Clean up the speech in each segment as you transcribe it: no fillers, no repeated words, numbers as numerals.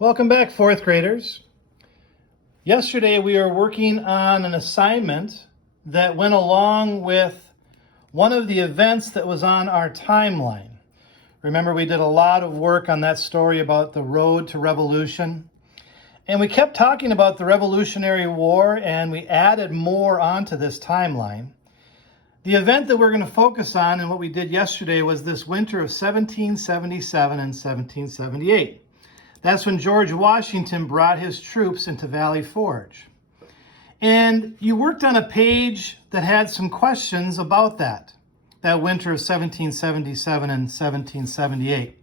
Welcome back, fourth graders. Yesterday we were working on an assignment that went along with one of the events that was on our timeline. Remember, we did a lot of work on that story about the road to revolution. And we kept talking about the Revolutionary War, and we added more onto this timeline. The event that we're going to focus on and what we did yesterday was this winter of 1777 and 1778. That's when George Washington brought his troops into Valley Forge. And you worked on a page that had some questions about that winter of 1777 and 1778.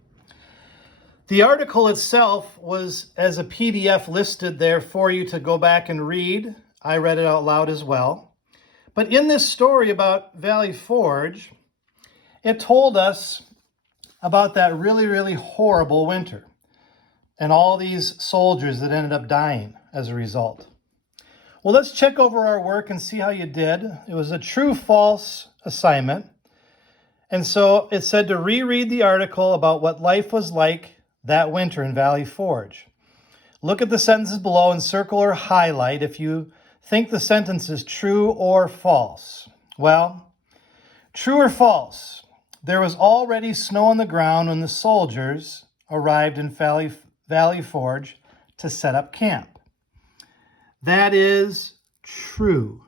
The article itself was as a PDF listed there for you to go back and read. I read it out loud as well. But in this story about Valley Forge, it told us about that really, really horrible winter and all these soldiers that ended up dying as a result. Well, let's check over our work and see how you did. It was a true-false assignment. And so it said to reread the article about what life was like that winter in Valley Forge. Look at the sentences below and circle or highlight if you think the sentence is true or false. Well, true or false? There was already snow on the ground when the soldiers arrived in Valley Forge to set up camp. That is true.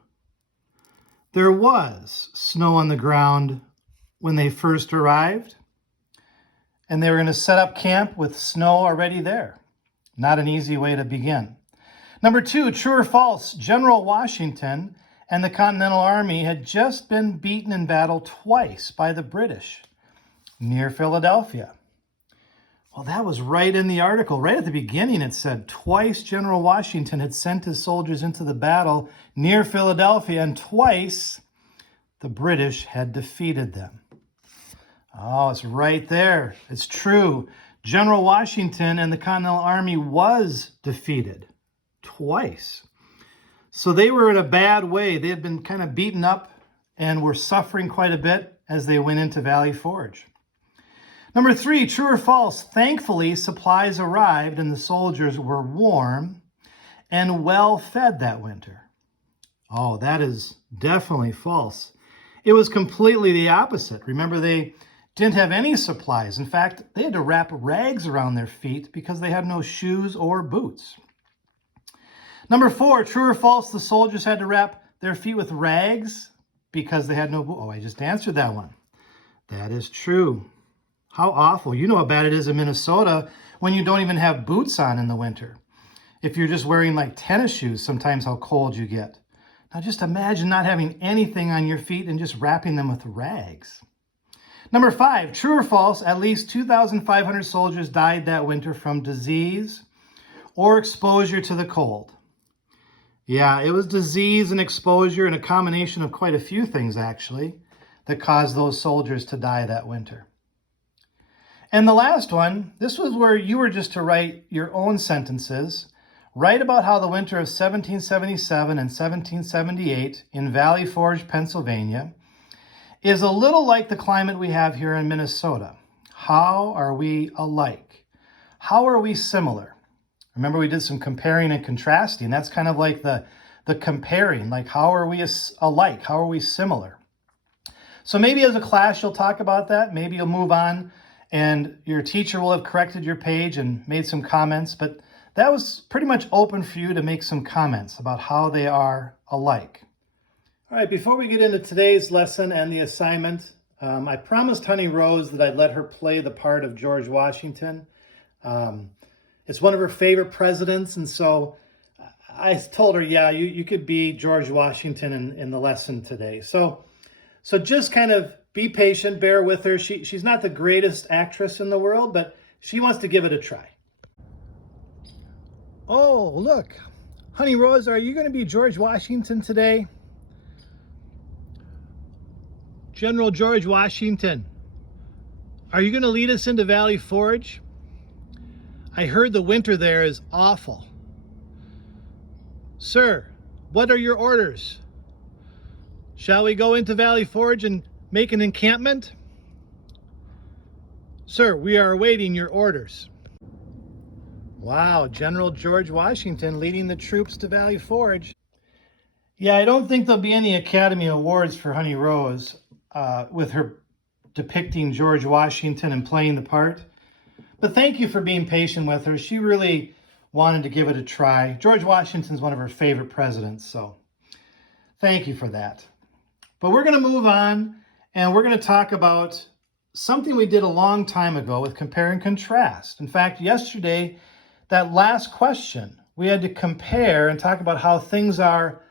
There was snow on the ground when they first arrived, and they were going to set up camp with snow already there. Not an easy way to begin. Number two, true or false? General Washington and the Continental Army had just been beaten in battle twice by the British near Philadelphia. Well, that was right in the article. Right at the beginning, it said twice General Washington had sent his soldiers into the battle near Philadelphia, and twice the British had defeated them. Oh, it's right there. It's true. General Washington and the Continental Army was defeated twice. So they were in a bad way. They had been kind of beaten up and were suffering quite a bit as they went into Valley Forge. Number three, true or false? Thankfully, supplies arrived and the soldiers were warm and well fed that winter. Oh, that is definitely false. It was completely the opposite. Remember, they didn't have any supplies. In fact, they had to wrap rags around their feet because they had no shoes or boots. Number four, true or false? The soldiers had to wrap their feet with rags because they had no boots. Oh, I just answered that one. That is true. How awful. You know how bad it is in Minnesota when you don't even have boots on in the winter. If you're just wearing like tennis shoes, sometimes how cold you get. Now just imagine not having anything on your feet and just wrapping them with rags. Number five, true or false? At least 2,500 soldiers died that winter from disease or exposure to the cold. Yeah, it was disease and exposure and a combination of quite a few things actually that caused those soldiers to die that winter. And the last one, this was where you were just to write your own sentences. Write about how the winter of 1777 and 1778 in Valley Forge, Pennsylvania, is a little like the climate we have here in Minnesota. How are we alike? How are we similar? Remember, we did some comparing and contrasting. That's kind of like the comparing, like how are we alike? How are we similar? So maybe as a class, you'll talk about that. Maybe you'll move on and your teacher will have corrected your page and made some comments, but that was pretty much open for you to make some comments about how they are alike. All right, before we get into today's lesson and the assignment, I promised Honey Rose that I'd let her play the part of George Washington. It's one of her favorite presidents, and so I told her, yeah, you could be George Washington in the lesson today. So just kind of be patient, bear with her. She's not the greatest actress in the world, but she wants to give it a try. Oh, look. Honey Rose, are you going to be George Washington today? General George Washington, are you going to lead us into Valley Forge? I heard the winter there is awful. Sir, what are your orders? Shall we go into Valley Forge and make an encampment? Sir, we are awaiting your orders. Wow, General George Washington leading the troops to Valley Forge. Yeah, I don't think there'll be any Academy Awards for Honey Rose with her depicting George Washington and playing the part. But thank you for being patient with her. She really wanted to give it a try. George Washington's one of her favorite presidents, so thank you for that. But we're going to move on, and we're going to talk about something we did a long time ago with compare and contrast. In fact, yesterday, that last question, we had to compare and talk about how things are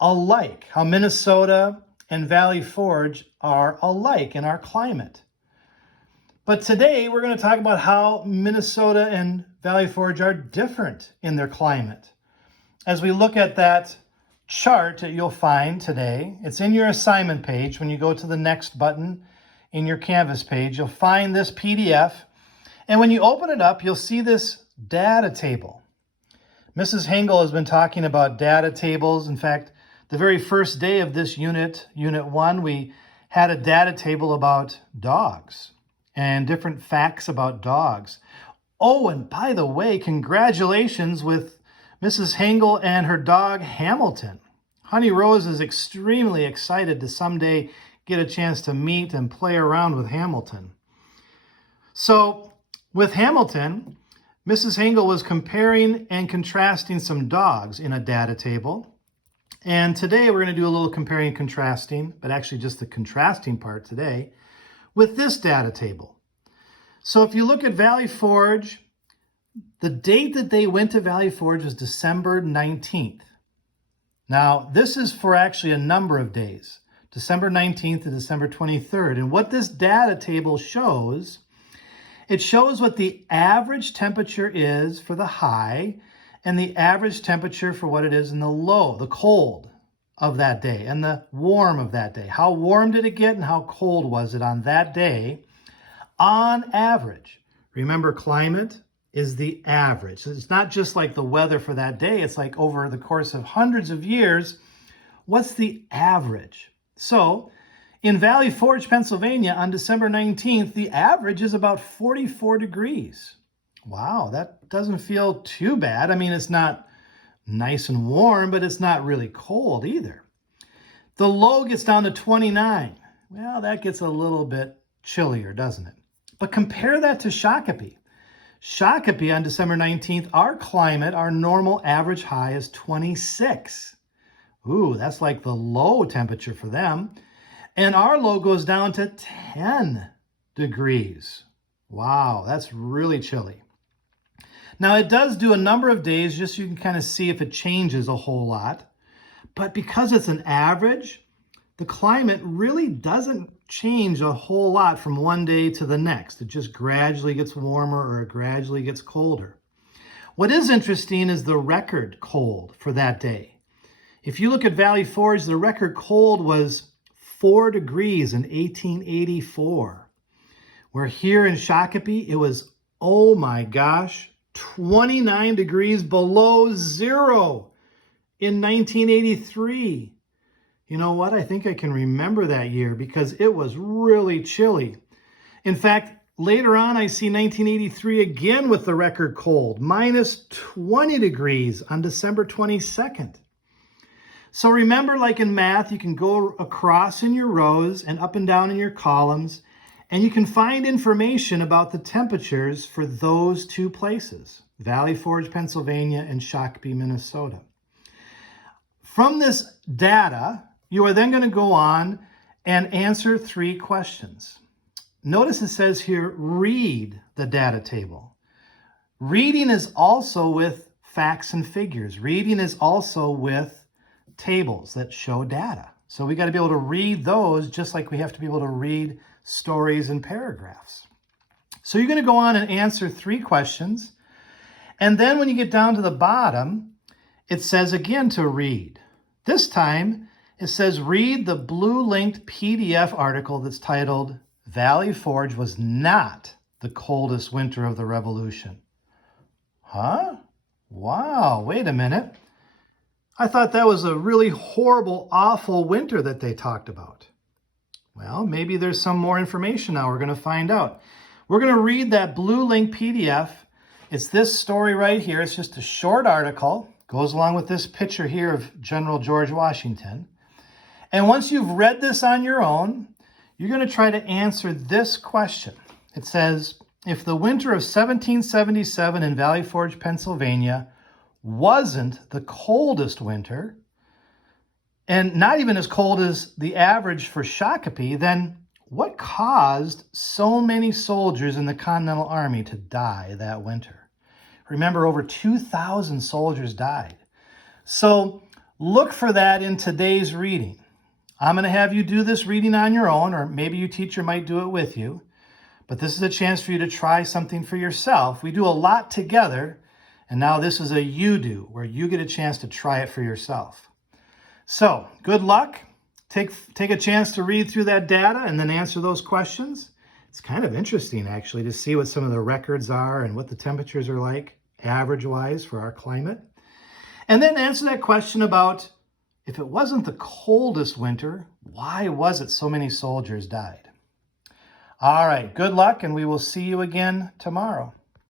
alike, how Minnesota and Valley Forge are alike in our climate. But today we're going to talk about how Minnesota and Valley Forge are different in their climate. As we look at that chart that you'll find today, it's in your assignment page. When you go to the next button in your Canvas page, you'll find this PDF. And when you open it up, you'll see this data table. Mrs. Hengel has been talking about data tables. In fact, the very first day of this unit, Unit 1, we had a data table about dogs and different facts about dogs. Oh, and by the way, congratulations with Mrs. Hengel and her dog Hamilton. Honey Rose is extremely excited to someday get a chance to meet and play around with Hamilton. So with Hamilton, Mrs. Hengel was comparing and contrasting some dogs in a data table. And today we're going to do a little comparing and contrasting, but actually just the contrasting part today, with this data table. So if you look at Valley Forge, the date that they went to Valley Forge was December 19th. Now, this is for actually a number of days, December 19th to December 23rd. And what this data table shows, it shows what the average temperature is for the high and the average temperature for what it is in the low, the cold of that day and the warm of that day. How warm did it get and how cold was it on that day on average? Remember, climate is the average. So it's not just like the weather for that day. It's like over the course of hundreds of years, what's the average? So in Valley Forge, Pennsylvania, on December 19th, the average is about 44 degrees. Wow, that doesn't feel too bad. I mean, it's not nice and warm, but it's not really cold either. The low gets down to 29. Well, that gets a little bit chillier, doesn't it? But compare that to Shakopee. Shakopee on December 19th, our climate, our normal average high is 26. Ooh, that's like the low temperature for them. And our low goes down to 10 degrees. Wow, that's really chilly. Now, it does do a number of days just so you can kind of see if it changes a whole lot. But because it's an average, the climate really doesn't change a whole lot from one day to the next. It just gradually gets warmer or it gradually gets colder. What is interesting is the record cold for that day. If you look at Valley Forge, the record cold was 4 degrees in 1884. Where here in Shakopee, it was, oh my gosh, 29 degrees below zero in 1983. You know what? I think I can remember that year because it was really chilly. In fact, later on, I see 1983 again with the record cold, minus 20 degrees on December 22nd. So remember, like in math, you can go across in your rows and up and down in your columns, and you can find information about the temperatures for those two places, Valley Forge, Pennsylvania, and Shakopee, Minnesota. From this data, you are then going to go on and answer 3 questions. Notice it says here, read the data table. Reading is also with facts and figures. Reading is also with tables that show data. So we got to be able to read those just like we have to be able to read stories and paragraphs. So you're going to go on and answer 3 questions. And then when you get down to the bottom, it says again to read. This time it says read the blue linked PDF article that's titled Valley Forge was not the coldest winter of the Revolution. Huh? Wow, wait a minute. I thought that was a really horrible, awful winter that they talked about. Well, maybe there's some more information now. We're going to find out. We're going to read that blue link PDF It's this story right here. It's just a short article. Goes along with this picture here of General George Washington. And once you've read this on your own, you're going to try to answer this question. It says, if the winter of 1777 in Valley Forge, Pennsylvania wasn't the coldest winter, and not even as cold as the average for Shakopee, then what caused so many soldiers in the Continental Army to die that winter? Remember, over 2,000 soldiers died. So look for that in today's reading. I'm going to have you do this reading on your own, or maybe your teacher might do it with you. But this is a chance for you to try something for yourself. We do a lot together, and now this is a you do, where you get a chance to try it for yourself. So good luck. Take a chance to read through that data and then answer those questions. It's kind of interesting, actually, to see what some of the records are and what the temperatures are like, average-wise, for our climate. And then answer that question about, if it wasn't the coldest winter, why was it so many soldiers died? All right, good luck, and we will see you again tomorrow.